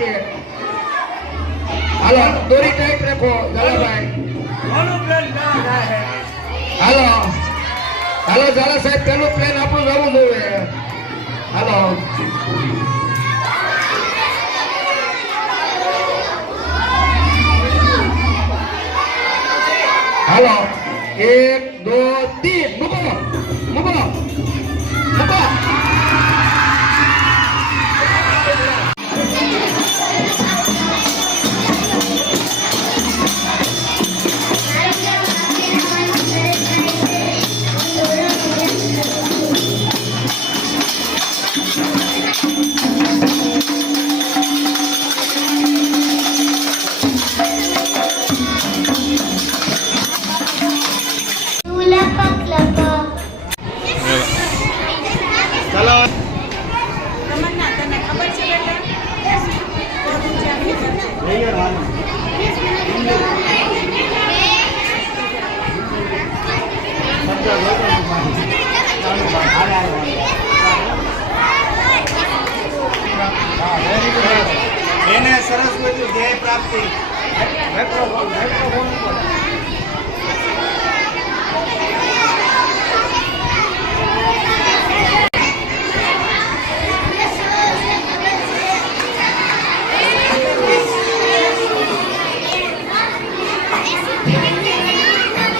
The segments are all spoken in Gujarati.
છે. હાલો દોરી ટાઈટ રાખો ઝાલાભાઈ. હાલો હાલો ઝાલા સાહેબ પેલું પ્લેન આપણું જવું જોઈએ. હાલો હાલો 1 2 3 મૂકો મૂકો મૂકો. એને સરસ્વતી ધ્યેય પ્રાપ્તિ.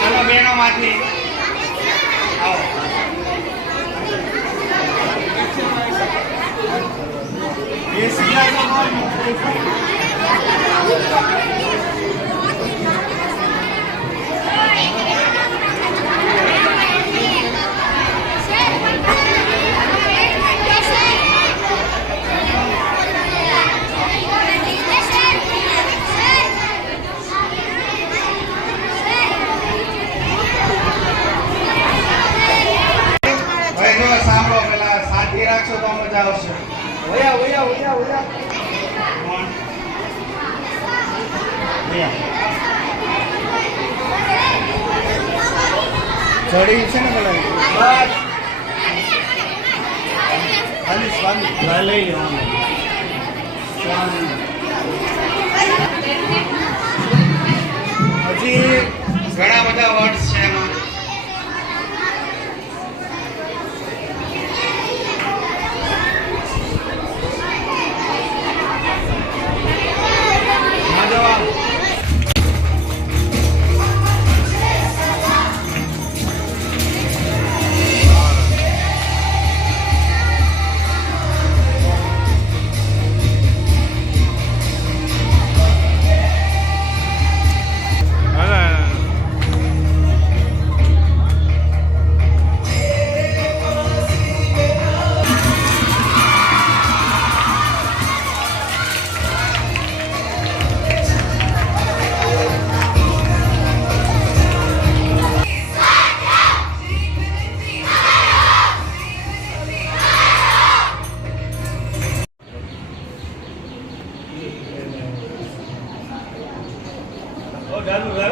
ચાલો બેનો માંથી આવો. ये सीधा સાંભળો પેલા સાથી રાખશો તો મજા આવશે. ઓયા ઓયા ઓયા ઓયા ચડી છે ને પેલા બસ સ્વામી લઈ લેવાનું. હજી ઘણા બધા વર્ડ્સ છે એમાં.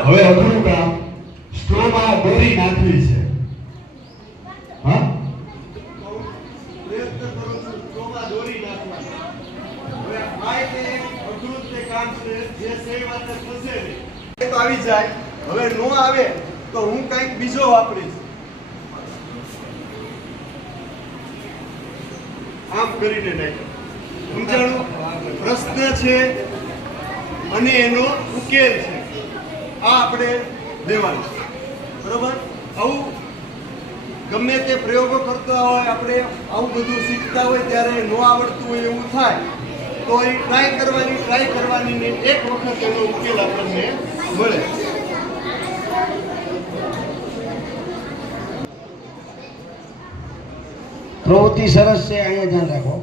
હવે અઘરું કામ સ્ટ્રોમાં દોરી નાખવી છે. હા પ્રયત્ન કરું છું સ્ટ્રોમાં દોરી નાખવાનો. હવે આ તે અઘરું તે કામ છે જે સેવ વાતે થશે ને એ તો આવી જાય. હવે નો આવે તો હું કંઈક બીજો વાપરીશ. આમ કરીને નાખ્યો. સમજાણું? પ્રશ્ન છે અને એનો ઉકેલ છે. આ આપણે લેવાનું. બરોબર? આવું ગમે તે પ્રયોગો કરતા હોય, આપણે આવું બધું શીખતા હોય ત્યારે ન આવડતું હોય એવું થાય તો એ ટ્રાય કરવાની ને એક વખત એનો ઉકેલ આપણને મળે. પ્રવૃત્તિ સરસ છે, અહીંયા ધ્યાન રાખો.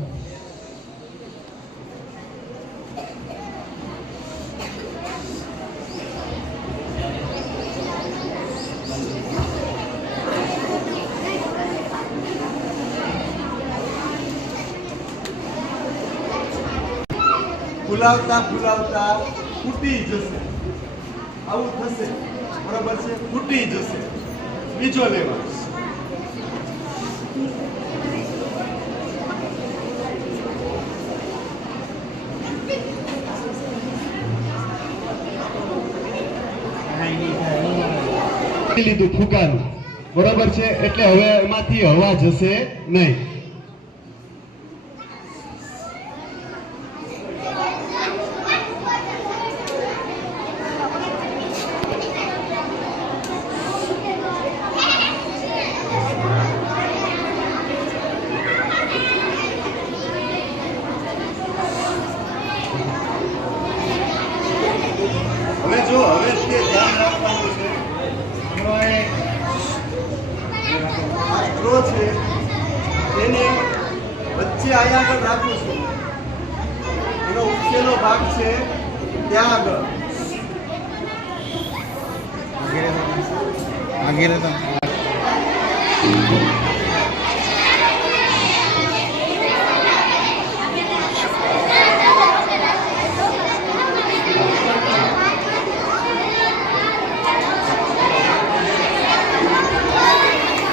ફૂલાવતા ફૂલાવતા ફૂટી જશે. આવું થશે. બરાબર છે? ફૂટી જશે. બીજો લેવાનો. લીધું ફુગાનું, બરોબર છે? એટલે હવે એમાંથી હવા જશે નહીં. હવે જો હવે તે ધ્યાન રાખવાનું છે. આ સ્ટ્રો છે એને વચ્ચે અહીંયા આગળ રાખું છું. એનો ઉપસેલો ભાગ છે ત્યાં આગળ.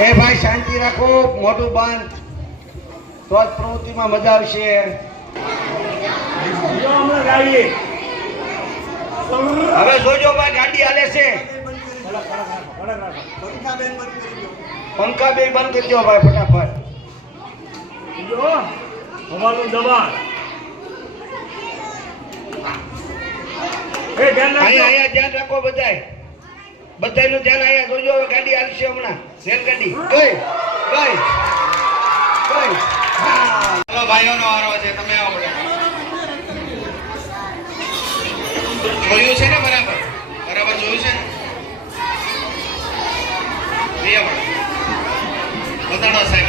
એ ભાઈ શાંતિ રાખો, મોઢું બંધ, તો જ પ્રવૃત્તિમાં મજા આવશે. હવે જોજો ભાઈ ગાડી હાલે છે, પંખાબેન બંધ કરી દો. પંખા બે બંધ કરી દો ભાઈ ફટાફટ. હવાનું દબાણ અહીંયા ધ્યાન રાખો બધાય, બધાયનું ધ્યાન અહીંયા જોજો. હવે ગાડી હાલશે હમણાં, રેલગાડી ગઈ ગઈ ગઈ. ચાલો ભાઈઓનો વારો છે, તમે આવો. જોયું છે ને? બરાબર બરાબર જોયું છે ને? બતાડો સાહેબ.